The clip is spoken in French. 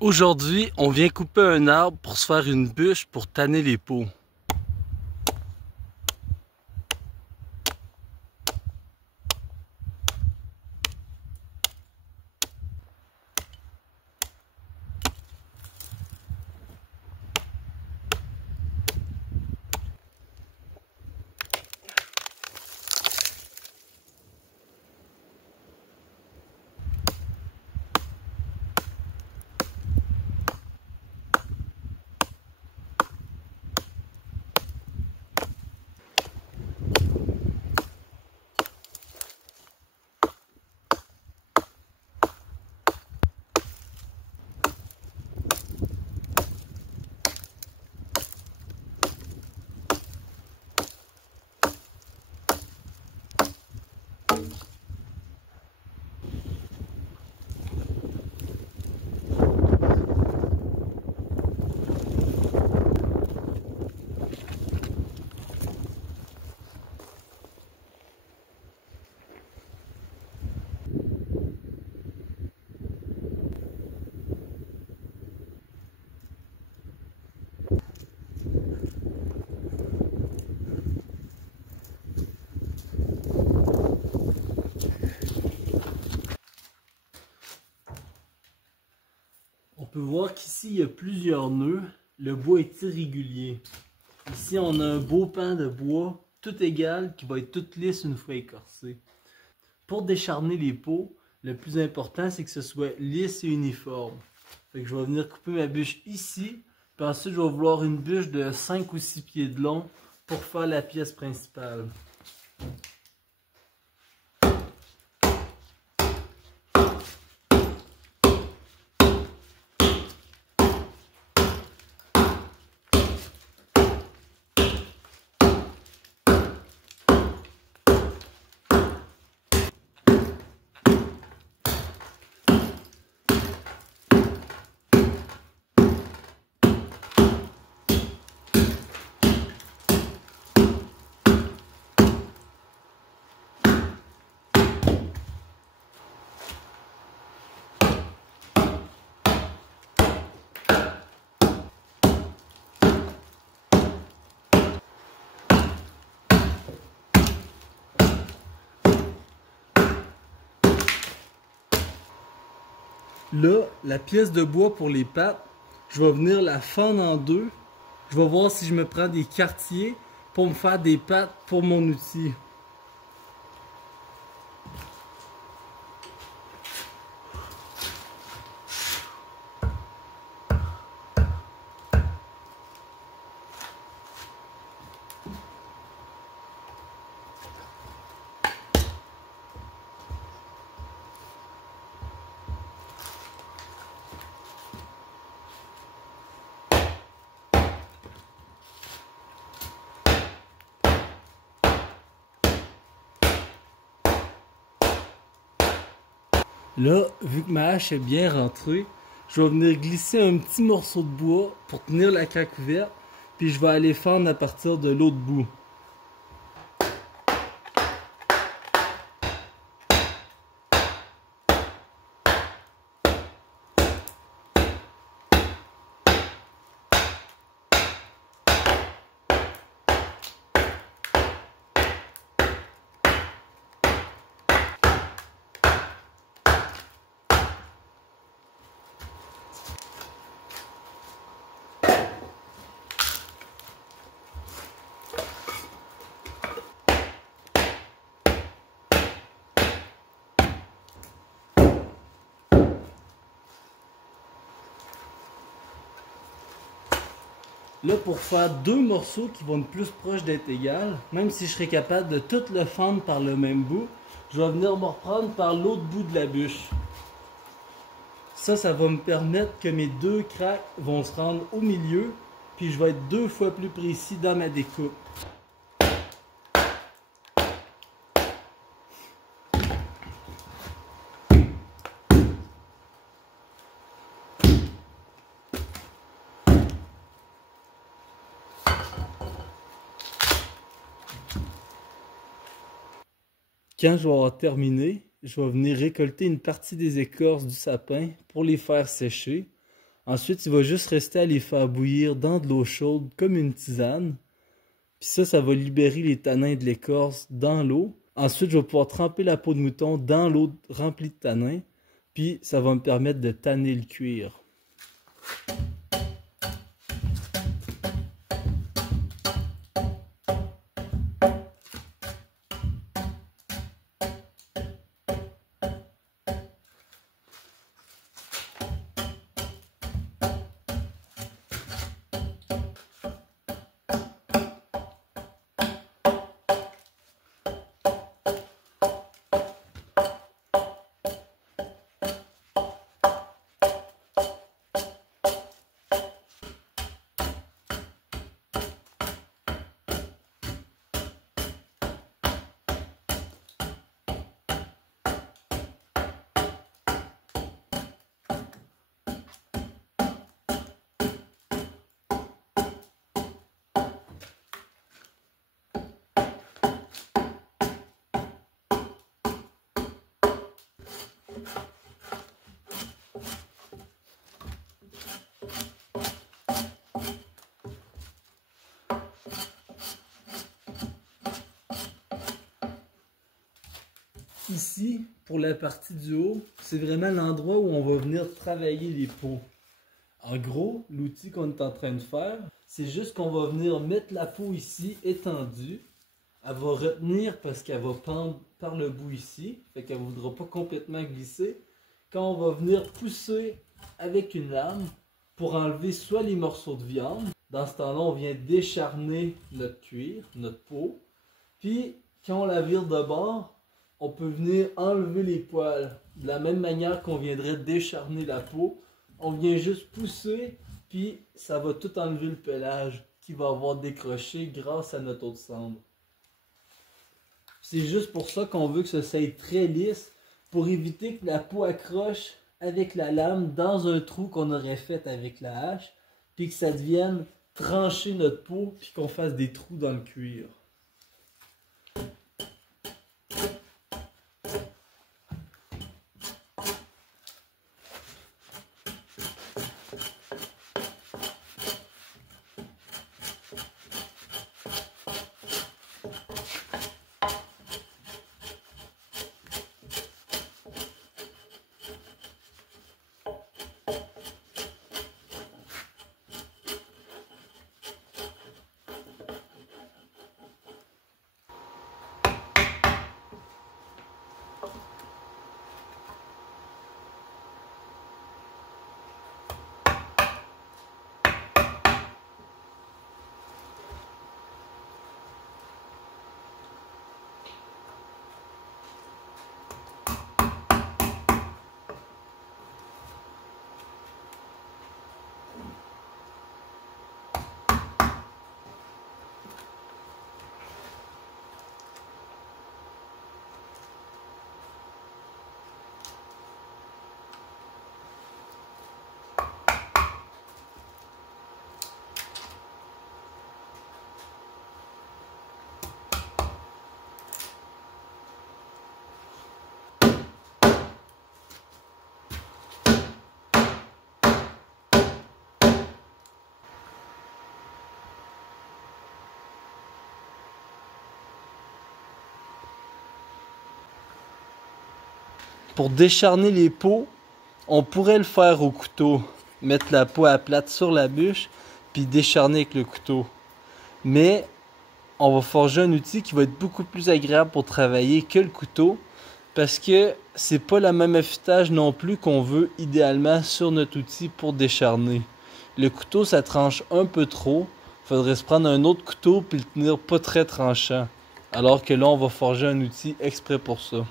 Aujourd'hui, on vient couper un arbre pour se faire une bûche pour tanner les pots. On peut voir qu'ici il y a plusieurs nœuds. Le bois est irrégulier. Ici on a un beau pan de bois, tout égal, qui va être tout lisse une fois écorcé. Pour décharner les pots, le plus important c'est que ce soit lisse et uniforme. Fait que je vais venir couper ma bûche ici, puis ensuite je vais vouloir une bûche de 5 ou 6 pieds de long pour faire la pièce principale. Là, la pièce de bois pour les pattes, je vais venir la fendre en deux. Je vais voir si je me prends des quartiers pour me faire des pattes pour mon outil. Là, vu que ma hache est bien rentrée, je vais venir glisser un petit morceau de bois pour tenir la craque ouverte, puis je vais aller fendre à partir de l'autre bout. Là, pour faire deux morceaux qui vont être plus proches d'être égales, même si je serais capable de tout le fendre par le même bout, je vais venir me reprendre par l'autre bout de la bûche. Ça va me permettre que mes deux craques vont se rendre au milieu, puis je vais être 2 fois plus précis dans ma découpe. Quand je vais avoir terminé, je vais venir récolter une partie des écorces du sapin pour les faire sécher. Ensuite, il va juste rester à les faire bouillir dans de l'eau chaude comme une tisane. Puis ça va libérer les tanins de l'écorce dans l'eau. Ensuite, je vais pouvoir tremper la peau de mouton dans l'eau remplie de tanins. Puis ça va me permettre de tanner le cuir. Ici, pour la partie du haut, c'est vraiment l'endroit où on va venir travailler les peaux. En gros, l'outil qu'on est en train de faire, c'est juste qu'on va venir mettre la peau ici étendue. Elle va retenir parce qu'elle va pendre par le bout ici, fait qu'elle ne voudra pas complètement glisser. Quand on va venir pousser avec une lame pour enlever soit les morceaux de viande, dans ce temps-là, on vient décharner notre cuir, notre peau. Puis, quand on la vire de bord, on peut venir enlever les poils. De la même manière qu'on viendrait décharner la peau, on vient juste pousser, puis ça va tout enlever le pelage qui va avoir décroché grâce à notre eau de cendre. C'est juste pour ça qu'on veut que ça soit très lisse, pour éviter que la peau accroche avec la lame dans un trou qu'on aurait fait avec la hache, puis que ça devienne trancher notre peau, puis qu'on fasse des trous dans le cuir. Pour décharner les peaux, on pourrait le faire au couteau. Mettre la peau à plate sur la bûche, puis décharner avec le couteau. Mais on va forger un outil qui va être beaucoup plus agréable pour travailler que le couteau, parce que c'est pas le même affûtage non plus qu'on veut idéalement sur notre outil pour décharner. Le couteau, ça tranche un peu trop. Faudrait se prendre un autre couteau puis le tenir pas très tranchant. Alors que là, on va forger un outil exprès pour ça.